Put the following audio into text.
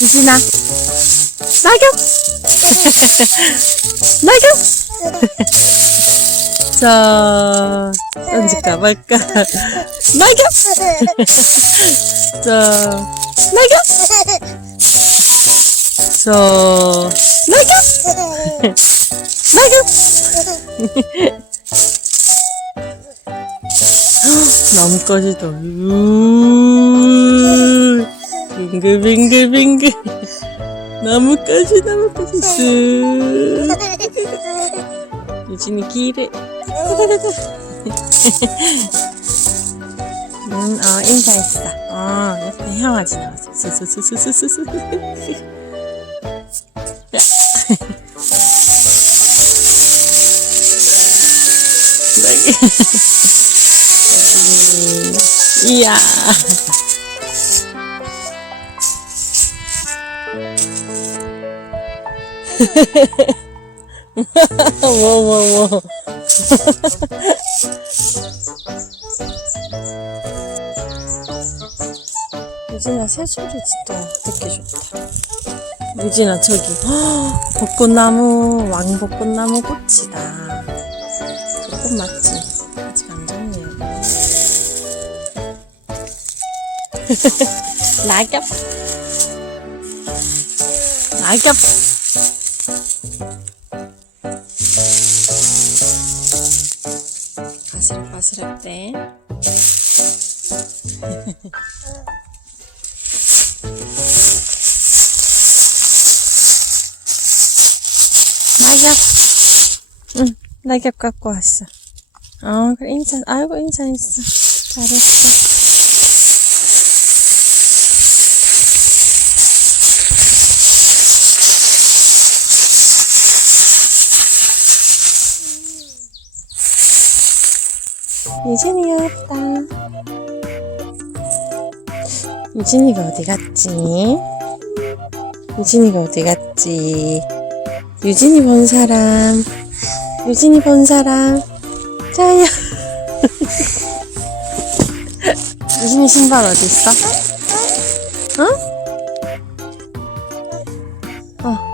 유진아. 낙엽! 낙엽! 자, 던질까 말까. 낙엽! 자, 낙엽! 자, 낙엽! 낙엽! 나뭇가지다. 우 빙글빙글빙글. 나뭇가지, 나뭇가지, 쓱. 유진이 길에. 음, 어, 인사했어. 어, 옆에 형아지 나왔어. 스스스스스스스. 이야. 뭐, 뭐, 뭐. 유진아, 새소리 진짜 듣기 좋다. 유진아, 저기, 헉, 벚꽃나무, 왕벚꽃나무 꽃이다. 저꽃 맞지? 아직 안 졌네요. 낙엽. 낙엽. 바스락바스락 때. 낙엽. 응, 낙엽 갖고 왔어. 어, 그래, 인사, 아이고, 인사했어. 잘했어. 유진이였다. 유진이가 어디 갔지? 유진이가 어디 갔지? 유진이 본 사람. 유진이 본 사람. 짜요, 유진이 신발 어디 있어? 응? 어? 어?